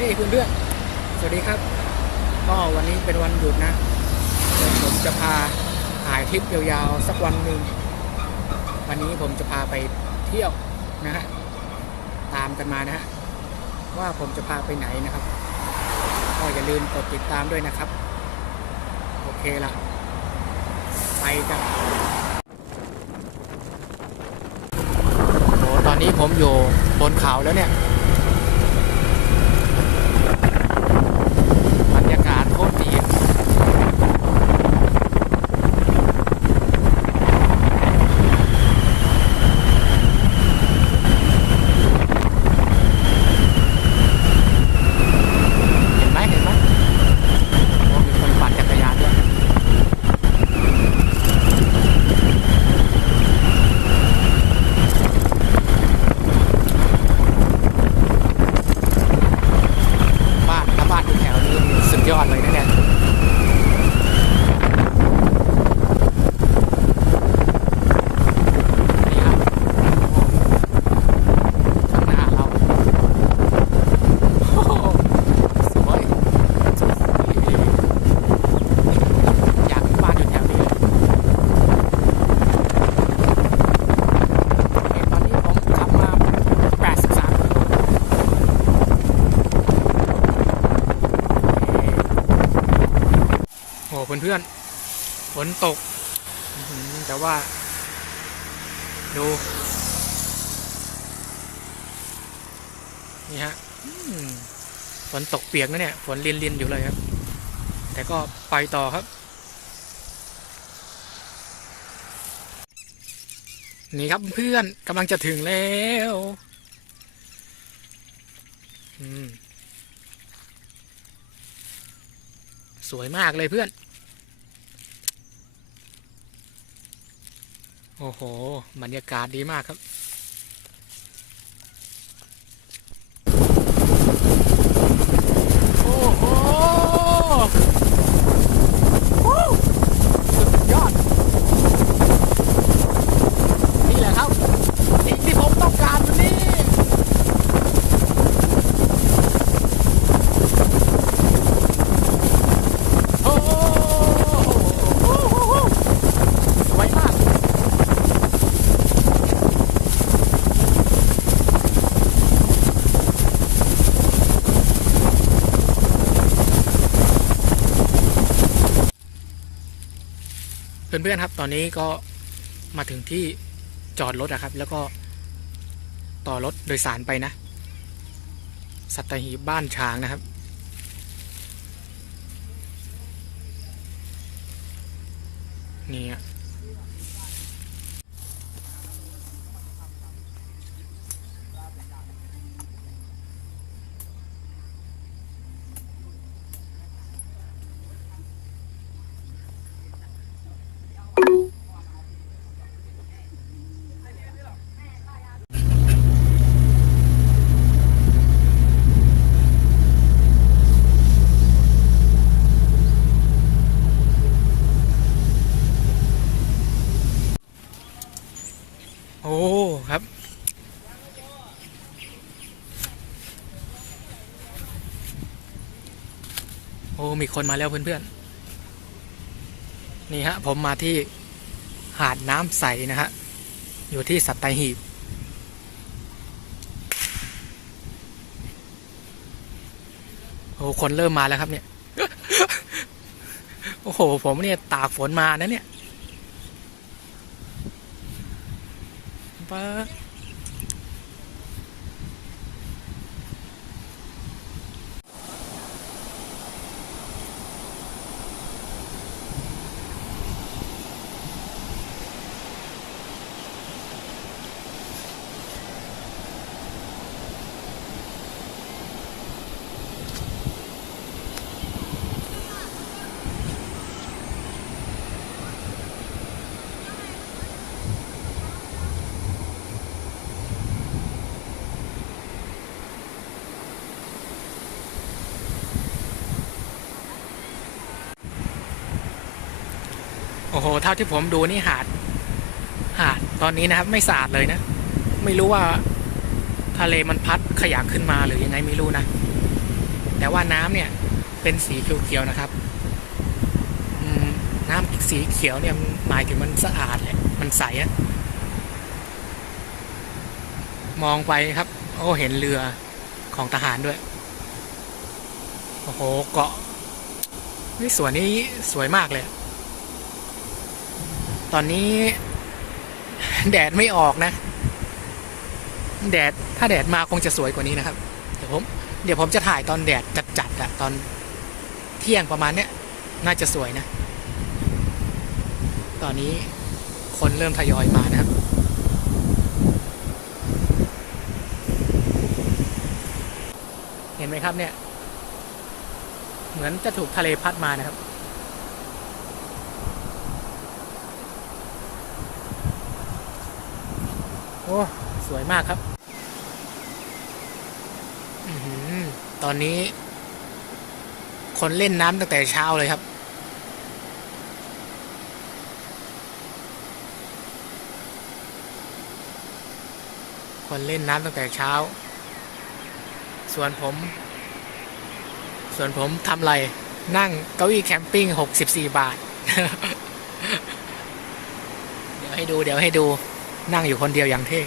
นี่เพื่อนสวัสดีครับ ก็วันนี้เป็นวันหยุดนะผมจะพาถ่ายทริปยาวๆ สักวันหนึ่ง วันนี้ผมจะพาไปเที่ยวนะฮะ ตามกันมานะฮะ ว่าผมจะพาไปไหนนะครับ ก็อย่าลืมกดติดตามด้วยนะครับ โอเคละไปกันโอ้ตอนนี้ผมอยู่บนเขาแล้วเนี่ย บรรยากาศโคตรดีอะเห็นไหมเห็นไหมโอ้มีคนปั่นจักรยานด้วยบ้านถ้าบ้านอยู่แถวนี้สุดยอดเลยนะเนี่ยนี่ครับโอ้ข้างหน้าเราโอ้โหสวยอยากมีบ้านอยู่แถวนี้เลยโอเคตอนนี้ผมขับมา 83กิโล โอ้เพื่อนๆ ฝนตก แต่ว่า ดู นี่ฮะฝนตกเปียกนะเนี่ย ฝนลินๆอยู่เลยครับ แต่ก็ไปต่อครับ นี่ครับเพื่อนกำลังจะถึงแล้วสวยมากเลยเพื่อน โอ้โห บรรยากาศดีมากครับ โอ้โหวู้สุดยอด นี่แหละครับ สิ่งที่ผมต้องการวันนี้ โอ้โหสวยมาก เพื่อนๆครับ ตอนนี้ก็มาถึงที่จอดรถนะครับ แล้วก็ต่อรถโดยสารไปนะ สัตหีบบ้านช้างนะครับ นี่อะโอ้ ครับ โอ้ มีคนมาแล้วเพื่อนๆ นี่ฮะ ผมมาที่หาดน้ำใสนะฮะ อยู่ที่สัตหีบ โอ้ คนเริ่มมาแล้วครับเนี่ย โอ้โห ผมเนี่ยตากฝนมานะเนี่ยป้า อ้โหเท่าที่ผมดูนี่หาด หาดตอนนี้นะครับ ไม่สะอาดเลยนะ ไม่รู้ว่าทะเลมันพัดขยะขึ้นมาหรือยังไงไม่รู้นะ แต่ว่าน้ำเนี่ย เป็นสีเขียวๆนะครับน้ำสีเขียวเนี่ยหมายถึงมันสะอาดเลยมันใสอะมองไปครับ โอ้เห็นเรือของทหารด้วย โอ้โหเกาะนี่สวนนี้สวยมากเลย ตอนนี้ แดดไม่ออกนะ แดดถ้าแดดมาคงจะสวยกว่านี้นะครับ เดี๋ยวผมเดี๋ยวผมจะถ่ายตอนแดดจัดๆอะตอนเที่ยงประมาณเนี้ยน่าจะสวยนะ ตอนนี้คนเริ่มทยอยมานะครับเห็นไหมครับเนี่ย เหมือนจะถูกทะเลพัดมานะครับ โอ้สวยมากครับอตอนนี้ คนเล่นน้ำตั้งแต่เช้าเลยครับ คนเล่นน้ำตั้งแต่เช้า ส่วนผม ส่วนผมทำไร นั่งเก้าอี้แคมปิ้งหกสิบสี่บาท เดี๋ยวให้ดู เดี๋ยวให้ดู นั่งอยู่คนเดียวอย่างเท่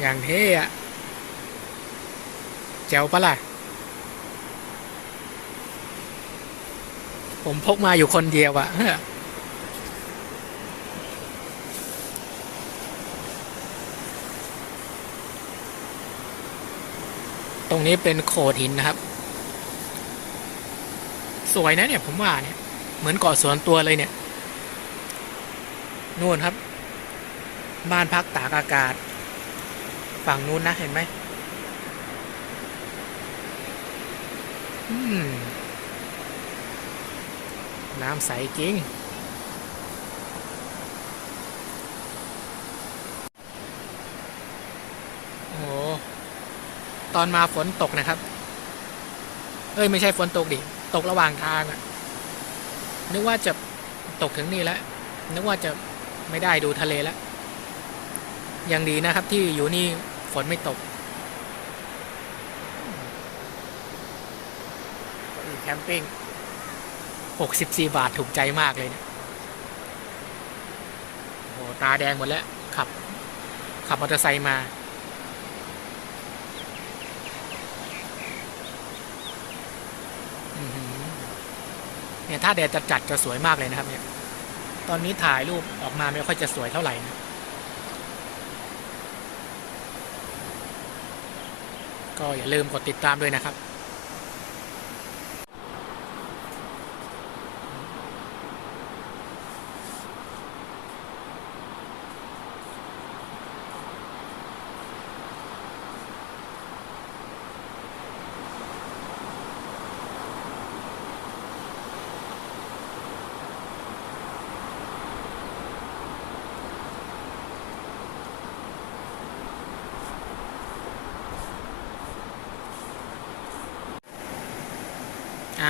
อย่างเท่อะแจ๋วปะล่ะ ผมพกมาอยู่คนเดียวอะตรงนี้เป็นโขดหินนะครับ สวยนะเนี่ยผมว่าเนี่ย เหมือนเกาะสวนตัวเลยเนี่ยนู่นครับ บ้านพักตากอากาศ ฝั่งนู้นนะเห็นไหมน้ำใสจริง โอ้ตอนมาฝนตกนะครับ เอ้ย ไม่ใช่ฝนตกดิ ตกระหว่างทางอะ นึกว่าจะตกถึงนี่แล้ว นึกว่าจะไม่ได้ดูทะเลแล้ว ยังดีนะครับที่อยู่นี่ฝนไม่ตกแคมปิ้งหกสิบสี่บาทถูกใจมากเลยเนี่ยโอ้โหตาแดงหมดแล้ว ขับ ขับมอเตอร์ไซค์มา อื้อหือ เนี่ยถ้าแดดจะจัดจะสวยมากเลยนะครับเนี่ยตอนนี้ถ่ายรูปออกมาไม่ค่อยจะสวยเท่าไหร่นะก็อย่าลืมกดติดตามด้วยนะครับ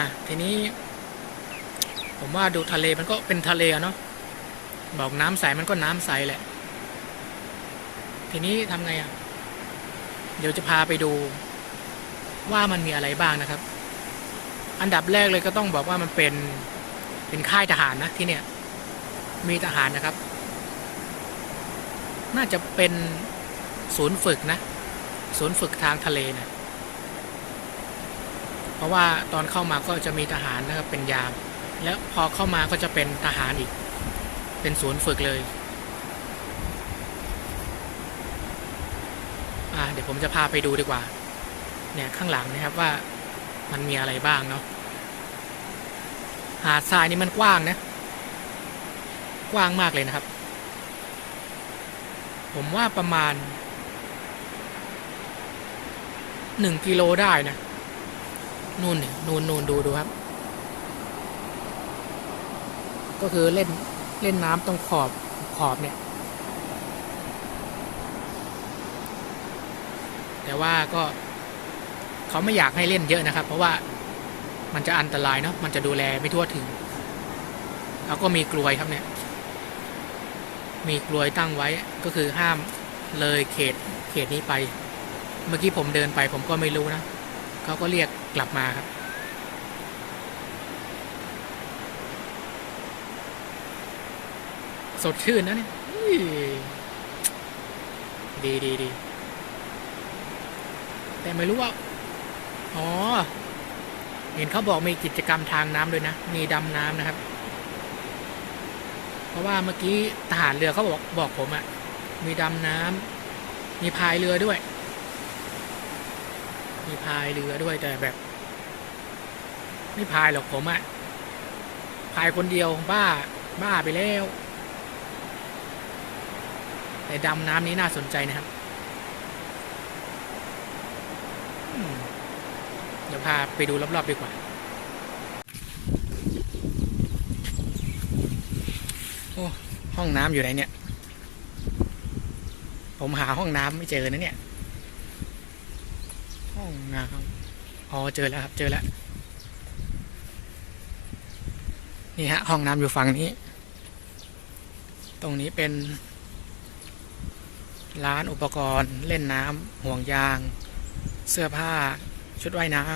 อะทีนี้ ผมว่าดูทะเลมันก็เป็นทะเลเนาะบอกน้ำใสมันก็น้ำใสแหละ ทีนี้ทำไงอะ่ะ เดี๋ยวจะพาไปดู ว่ามันมีอะไรบ้างนะครับ อันดับแรกเลยก็ต้องบอกว่ามันเป็นเป็นค่ายทหารนะที่เนี่ย มีทหารนะครับ น่าจะเป็นศูนย์ฝึกนะ ศูนย์ฝึกทางทะเลนะ เพราะว่าตอนเข้ามาก็จะมีทหารนะครับเป็นยาม แล้วพอเข้ามาก็จะเป็นทหารอีก เป็นศูนย์ฝึกเลยอ่าเดี๋ยวผมจะพาไปดูดีกว่า เนี่ยข้างหลังนะครับว่ามันมีอะไรบ้างเนาะหาดทรายนี่มันกว้างนะ กว้างมากเลยนะครับ ผมว่าประมาณหนึ่งกิโลได้นะ นู่นนี่นู่นนู่นดูดูครับ ก็คือเล่นเล่นน้ำตรงขอบขอบเนี่ย แต่ว่าก็เขาไม่อยากให้เล่นเยอะนะครับ เพราะว่ามันจะอันตรายเนาะมันจะดูแลไม่ทั่วถึงเขาก็มีกลวยครับเนี่ย มีกลวยตั้งไว้ก็คือห้ามเลยเขตเขตนี้ไป เมื่อกี้ผมเดินไปผมก็ไม่รู้นะ เขาก็เรียกกลับมาครับ สดชื่นนะเนี่ยดีดีดีแต่ไม่รู้ว่า อ๋อ เห็นเขาบอกมีกิจกรรมทางน้ำด้วยนะ มีดำน้ำนะครับ เพราะว่าเมื่อกี้ทหารเรือเขาบอกบอกผมอะมีดำน้ำมีพายเรือด้วย มีพายเรือด้วยแต่แบบ ไม่พายหรอกผมอะ่ะพายคนเดียวบ้าบ้าไปแล้ว แต่ดำน้ำนี้น่าสนใจนะครับเดี๋ยวพาไปดูรอบๆดีกว่าโอ้ห้องน้ำอยู่ไหนเนี่ย ผมหาห้องน้ำไม่เจอนะเนี่ย งน้ำอ๋อเจอแล้วครับ เจอแล้ว นี่ฮะ ห้องน้ำอยู่ฝั่งนี้ ตรงนี้เป็น ร้านอุปกรณ์เล่นน้ำห่วงยาง เสื้อผ้า ชุดว่ายน้ำ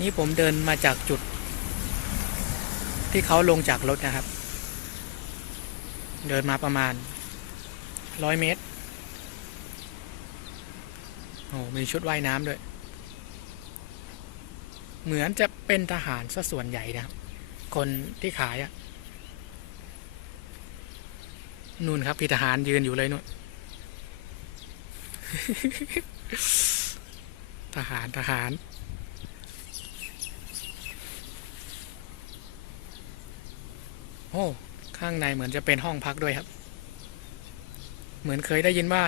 นี่ผมเดินมาจากจุด ที่เขาลงจากรถนะครับ เดินมาประมาณ ร้อยเมตร โอ้มีชุดว่ายน้ำด้วย เหมือนจะเป็นทหารซะส่วนใหญ่นะครับคนที่ขายอะนู่นครับพี่ทหารยืนอยู่เลยนู่น ทหารทหารโอ้ ข้างในเหมือนจะเป็นห้องพักด้วยครับ เหมือนเคยได้ยินว่า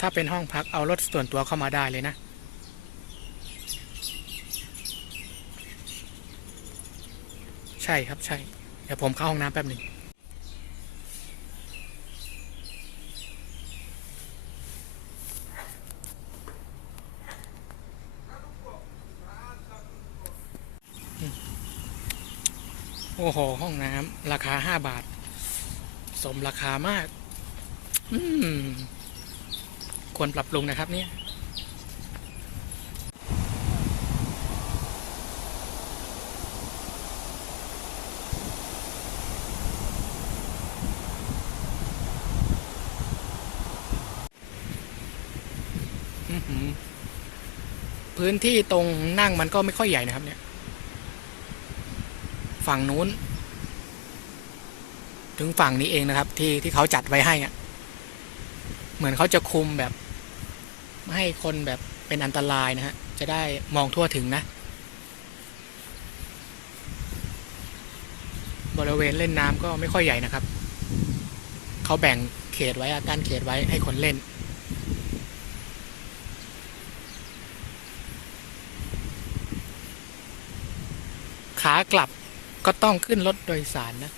ถ้าเป็นห้องพักเอารถส่วนตัวเข้ามาได้เลยนะ ใช่ครับใช่ เดี๋ยวผมเข้าห้องน้ำแป๊บหนึ่งโอ้โห ห้องน้ำราคาห้าบาท สมราคามาก ควรปรับปรุงนะครับเนี่ยพื้นที่ตรงนั่งมันก็ไม่ค่อยใหญ่นะครับ เนี่ย ฝั่งนู้น ถึงฝั่งนี้เองนะครับ ที่ที่เขาจัดไว้ให้อะ เหมือนเขาจะคุมแบบไม่ให้คนแบบเป็นอันตรายนะฮะ จะได้มองทั่วถึงนะ บริเวณเล่นน้ำก็ไม่ค่อยใหญ่นะครับ เขาแบ่งเขตไว้อะกั้นเขตไว้ให้คนเล่นขากลับก็ต้องขึ้นรถโดยสารนะ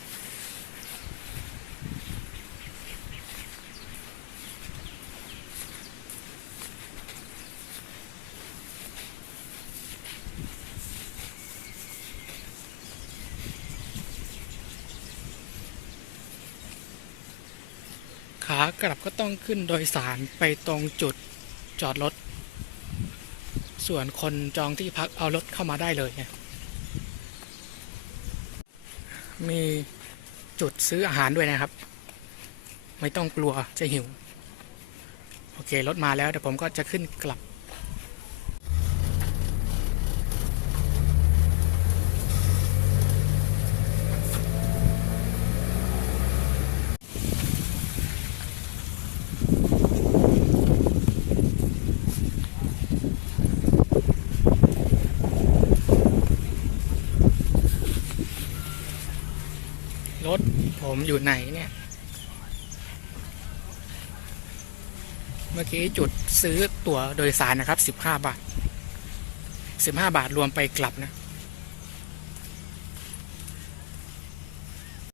ขากลับก็ ต้องขึ้นโดยสารไปตรงจุดจอดรถ ส่วนคนจองที่พักเอารถเข้ามาได้เลยเนี่ยมีจุดซื้ออาหารด้วยนะครับ ไม่ต้องกลัวจะหิว โอเครถมาแล้วเดี๋ยวผมก็จะขึ้นกลับ รถ ผมอยู่ไหนเนี่ย เมื่อกี้จุดซื้อตั๋วโดยสารนะครับ 15 บาท 15 บาทรวมไปกลับนะ